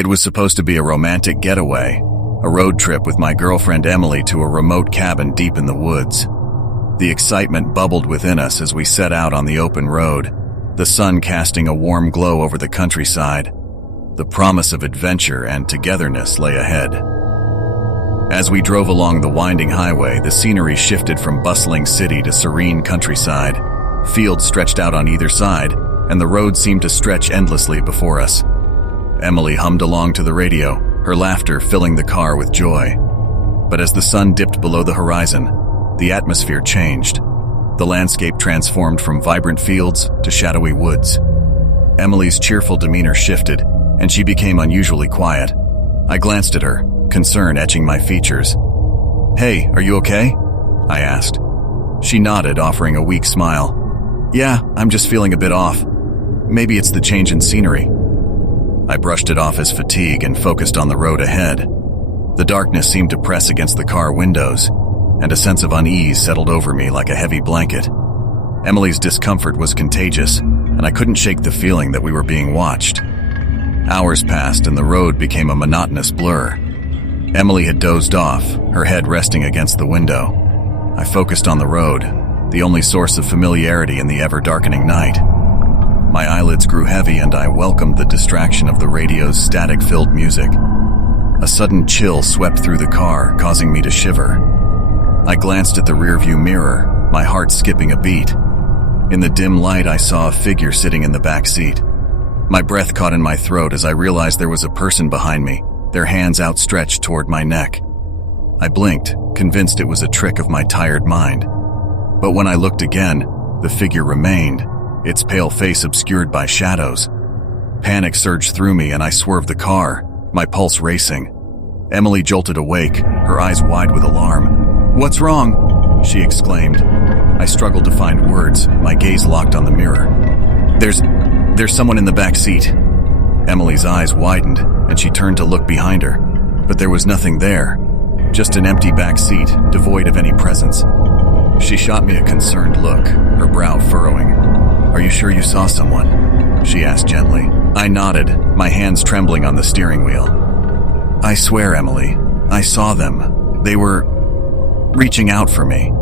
It was supposed to be a romantic getaway, a road trip with my girlfriend Emily to a remote cabin deep in the woods. The excitement bubbled within us as we set out on the open road, the sun casting a warm glow over the countryside. The promise of adventure and togetherness lay ahead. As we drove along the winding highway, the scenery shifted from bustling city to serene countryside. Fields stretched out on either side, and the road seemed to stretch endlessly before us. Emily hummed along to the radio, her laughter filling the car with joy. But as the sun dipped below the horizon, the atmosphere changed. The landscape transformed from vibrant fields to shadowy woods. Emily's cheerful demeanor shifted, and she became unusually quiet. I glanced at her, concern etching my features. "Hey, are you okay?" I asked. She nodded, offering a weak smile. "Yeah, I'm just feeling a bit off. Maybe it's the change in scenery." I brushed it off as fatigue and focused on the road ahead. The darkness seemed to press against the car windows, and a sense of unease settled over me like a heavy blanket. Emily's discomfort was contagious, and I couldn't shake the feeling that we were being watched. Hours passed and the road became a monotonous blur. Emily had dozed off, her head resting against the window. I focused on the road, the only source of familiarity in the ever-darkening night. My eyelids grew heavy and I welcomed the distraction of the radio's static-filled music. A sudden chill swept through the car, causing me to shiver. I glanced at the rearview mirror, my heart skipping a beat. In the dim light, I saw a figure sitting in the back seat. My breath caught in my throat as I realized there was a person behind me, their hands outstretched toward my neck. I blinked, convinced it was a trick of my tired mind. But when I looked again, the figure remained, its pale face obscured by shadows. Panic surged through me and I swerved the car, my pulse racing. Emily jolted awake, her eyes wide with alarm. "What's wrong?" she exclaimed. I struggled to find words, my gaze locked on the mirror. There's someone in the back seat." Emily's eyes widened, and she turned to look behind her. But there was nothing there, just an empty back seat, devoid of any presence. She shot me a concerned look, her brow furrowing. "Are you sure you saw someone?" she asked gently. I nodded, my hands trembling on the steering wheel. "I swear, Emily, I saw them. They were reaching out for me."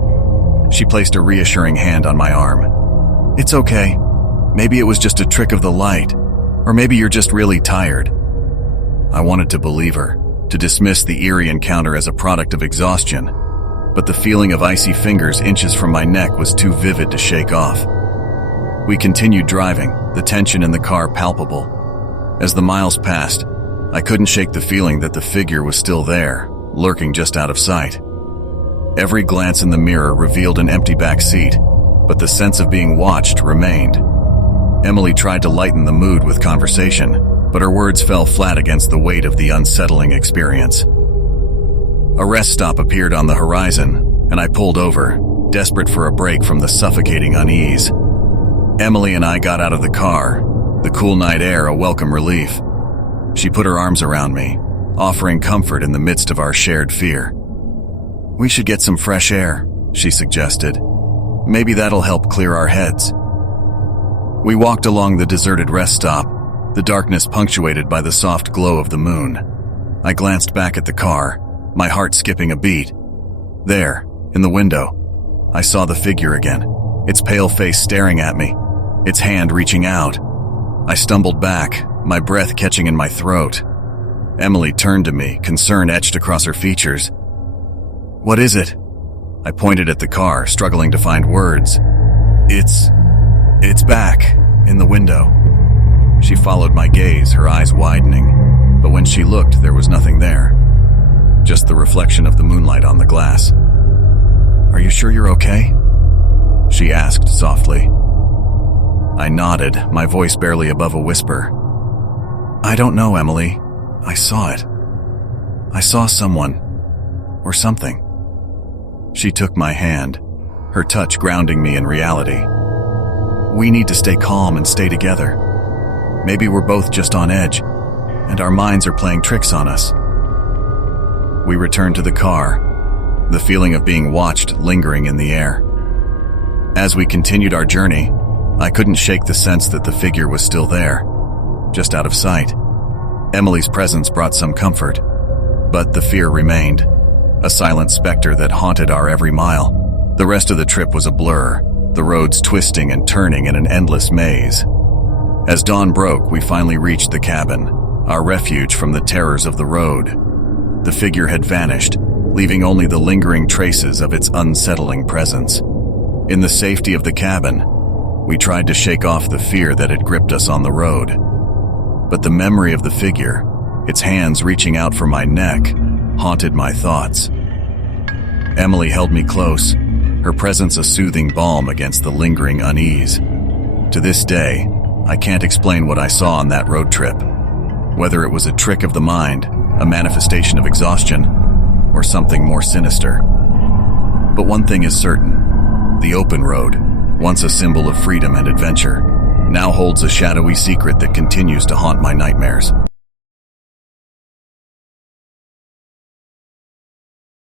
She placed a reassuring hand on my arm. "It's okay. Maybe it was just a trick of the light, or maybe you're just really tired." I wanted to believe her, to dismiss the eerie encounter as a product of exhaustion, but the feeling of icy fingers inches from my neck was too vivid to shake off. We continued driving, the tension in the car palpable. As the miles passed, I couldn't shake the feeling that the figure was still there, lurking just out of sight. Every glance in the mirror revealed an empty back seat, but the sense of being watched remained. Emily tried to lighten the mood with conversation, but her words fell flat against the weight of the unsettling experience. A rest stop appeared on the horizon, and I pulled over, desperate for a break from the suffocating unease. Emily and I got out of the car, the cool night air a welcome relief. She put her arms around me, offering comfort in the midst of our shared fear. "We should get some fresh air," she suggested. "Maybe that'll help clear our heads." We walked along the deserted rest stop, the darkness punctuated by the soft glow of the moon. I glanced back at the car, my heart skipping a beat. There, in the window, I saw the figure again, its pale face staring at me, its hand reaching out. I stumbled back, my breath catching in my throat. Emily turned to me, concern etched across her features. "What is it?" I pointed at the car, struggling to find words. It's back, in the window." She followed my gaze, her eyes widening, but when she looked, there was nothing there. Just the reflection of the moonlight on the glass. "Are you sure you're okay?" she asked softly. I nodded, my voice barely above a whisper. "I don't know, Emily. I saw it. I saw someone. Or something." She took my hand, her touch grounding me in reality. "We need to stay calm and stay together. Maybe we're both just on edge, and our minds are playing tricks on us." We returned to the car, the feeling of being watched lingering in the air. As we continued our journey, I couldn't shake the sense that the figure was still there, just out of sight. Emily's presence brought some comfort, but the fear remained, a silent specter that haunted our every mile. The rest of the trip was a blur, the roads twisting and turning in an endless maze. As dawn broke, we finally reached the cabin, our refuge from the terrors of the road. The figure had vanished, leaving only the lingering traces of its unsettling presence. In the safety of the cabin, we tried to shake off the fear that had gripped us on the road. But the memory of the figure, its hands reaching out for my neck, haunted my thoughts. Emily held me close, her presence a soothing balm against the lingering unease. To this day, I can't explain what I saw on that road trip. Whether it was a trick of the mind, a manifestation of exhaustion, or something more sinister. But one thing is certain: the open road, once a symbol of freedom and adventure, now holds a shadowy secret that continues to haunt my nightmares.